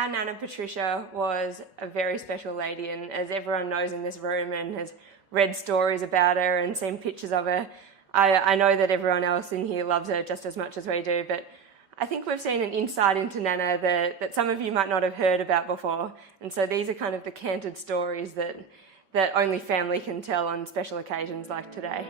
Our Nana Patricia was a very special lady, and as everyone knows in this room and has read stories about her and seen pictures of her, I know that everyone else in here loves her just as much as we do, but I think we've seen an insight into Nana that some of you might not have heard about before, and so these are kind of the canted stories that only family can tell on special occasions like today.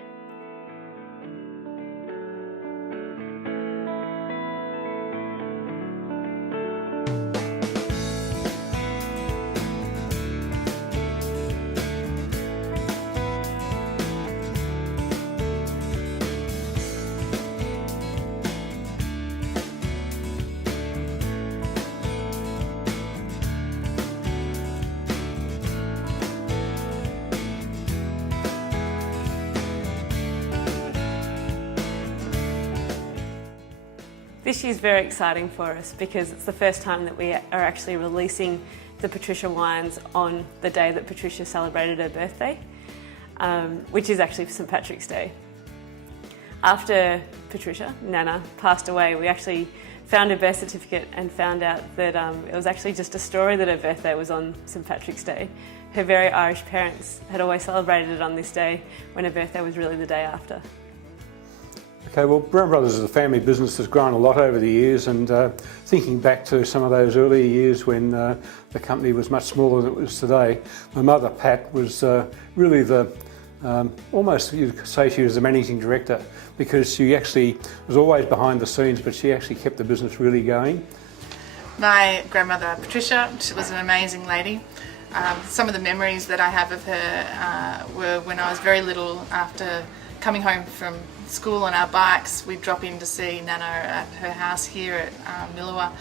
This year's very exciting for us because it's the first time that we are actually releasing the Patricia wines on the day that Patricia celebrated her birthday, which is actually St. Patrick's Day. After Patricia, Nana, passed away, we actually found her birth certificate and found out that it was actually just a story that her birthday was on St. Patrick's Day. Her very Irish parents had always celebrated it on this day when her birthday was really the day after. Okay, well, Brown Brothers as a family business has grown a lot over the years, and thinking back to some of those earlier years when the company was much smaller than it was today, my mother, Pat, was really the, almost you could say she was the managing director, because she actually was always behind the scenes, but she actually kept the business really going. My grandmother, Patricia, she was an amazing lady. Some of the memories that I have of her were when I was very little. After coming home from school on our bikes, we'd drop in to see Nana at her house here at Millawa,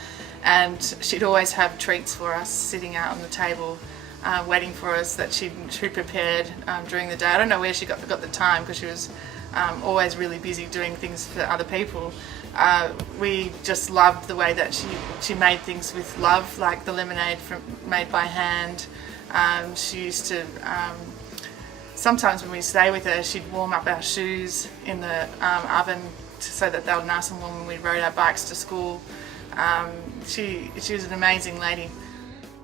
and she'd always have treats for us sitting out on the table waiting for us that she'd prepared during the day. I don't know where she got the time, because she was always really busy doing things for other people. We just loved the way that she made things with love, like the lemonade made by hand. She used to sometimes when we stay with her, she'd warm up our shoes in the oven so that they were nice and warm when we rode our bikes to school. She was an amazing lady.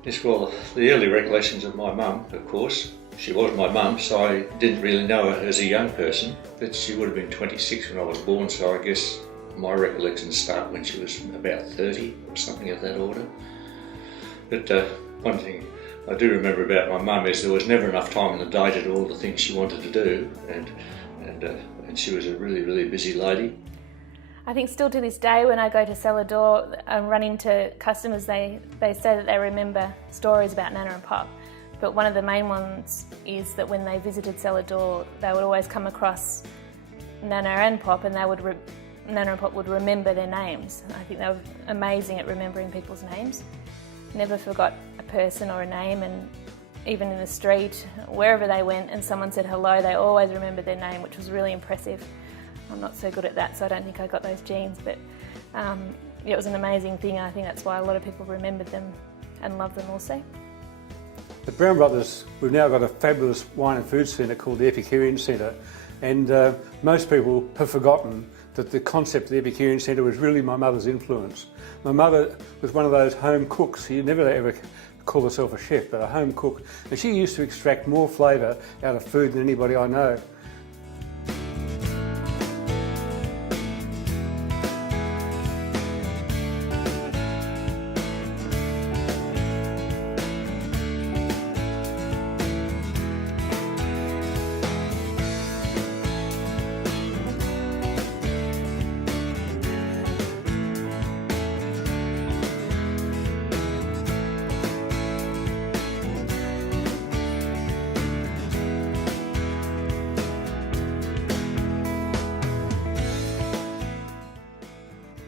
Yes, well, the early recollections of my mum, of course. She was my mum, so I didn't really know her as a young person, but she would have been 26 when I was born, so I guess my recollections start when she was about 30 or something of that order. But one thing I do remember about my mum is there was never enough time in the day to do all the things she wanted to do, and she was a really, really busy lady. I think still to this day when I go to Celador and run into customers, they say that they remember stories about Nana and Pop. But one of the main ones is that when they visited Celador, they would always come across Nana and Pop, and Nana and Pop would remember their names. I think they were amazing at remembering people's names. Never forgot a person or a name, and even in the street, wherever they went and someone said hello, they always remembered their name, which was really impressive. I'm not so good at that, so I don't think I got those genes, but it was an amazing thing, and I think that's why a lot of people remembered them and loved them also. At Brown Brothers, we've now got a fabulous wine and food centre called the Epicurean Centre, and most people have forgotten that the concept of the Epicurean Centre was really my mother's influence. My mother was one of those home cooks. She never ever called herself a chef, but a home cook, and she used to extract more flavour out of food than anybody I know.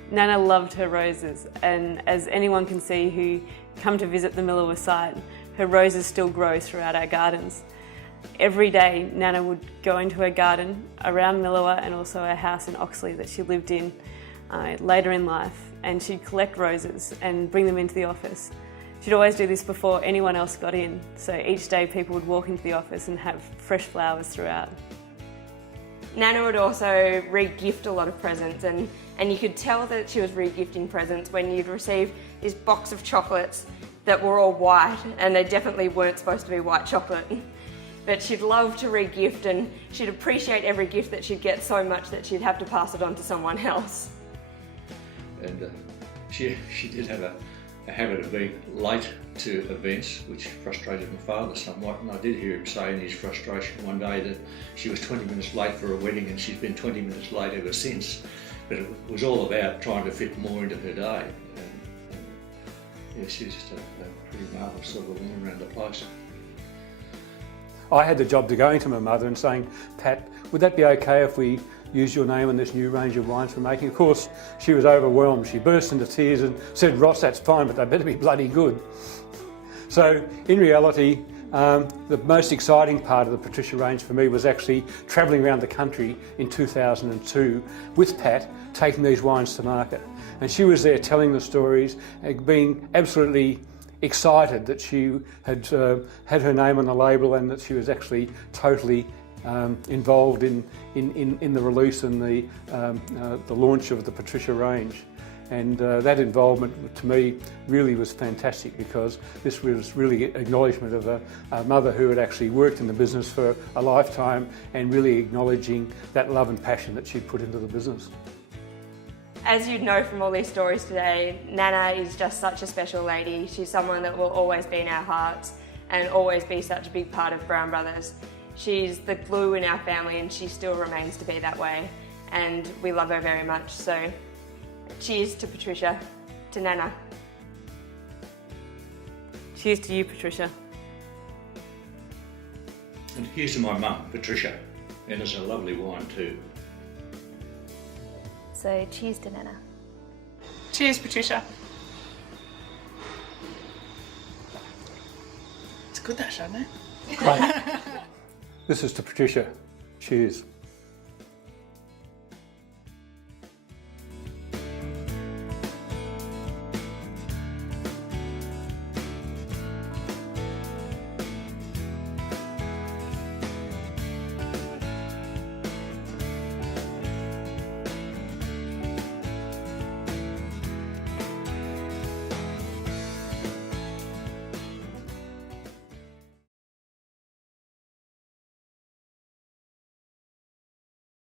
Nana loved her roses, and as anyone can see who come to visit the Millawa site, her roses still grow throughout our gardens. Every day Nana would go into her garden around Millawa and also our house in Oxley that she lived in later in life, and she'd collect roses and bring them into the office. She'd always do this before anyone else got in, so each day people would walk into the office and have fresh flowers throughout. Nana would also re-gift a lot of presents, and you could tell that she was re-gifting presents when you'd receive this box of chocolates that were all white, and they definitely weren't supposed to be white chocolate. But she'd love to re-gift, and she'd appreciate every gift that she'd get so much that she'd have to pass it on to someone else. And she did have a habit of being late to events, which frustrated my father somewhat, and I did hear him say in his frustration one day that she was 20 minutes late for a wedding and she's been 20 minutes late ever since. But it was all about trying to fit more into her day. And yeah, she was just a pretty marvellous sort of a woman around the place. I had the job of going to my mother and saying, Pat, would that be okay if we use your name on this new range of wines we're making? Of course, she was overwhelmed. She burst into tears and said, Ross, that's fine, but they better be bloody good. So in reality, the most exciting part of the Patricia range for me was actually travelling around the country in 2002 with Pat, taking these wines to market. And she was there telling the stories, being absolutely excited that she had had her name on the label and that she was actually totally involved in the release and the launch of the Patricia range. And that involvement to me really was fantastic, because this was really acknowledgement of a mother who had actually worked in the business for a lifetime, and really acknowledging that love and passion that she'd put into the business. As you'd know from all these stories today, Nana is just such a special lady. She's someone that will always be in our hearts and always be such a big part of Brown Brothers. She's the glue in our family, and she still remains to be that way, and we love her very much. So cheers to Patricia, to Nana. Cheers to you, Patricia. And here's to my mum, Patricia, and it's a lovely wine too. So cheers to Nana. Cheers, Patricia. It's good, that Chardonnay. Great. This is to Patricia. Cheers.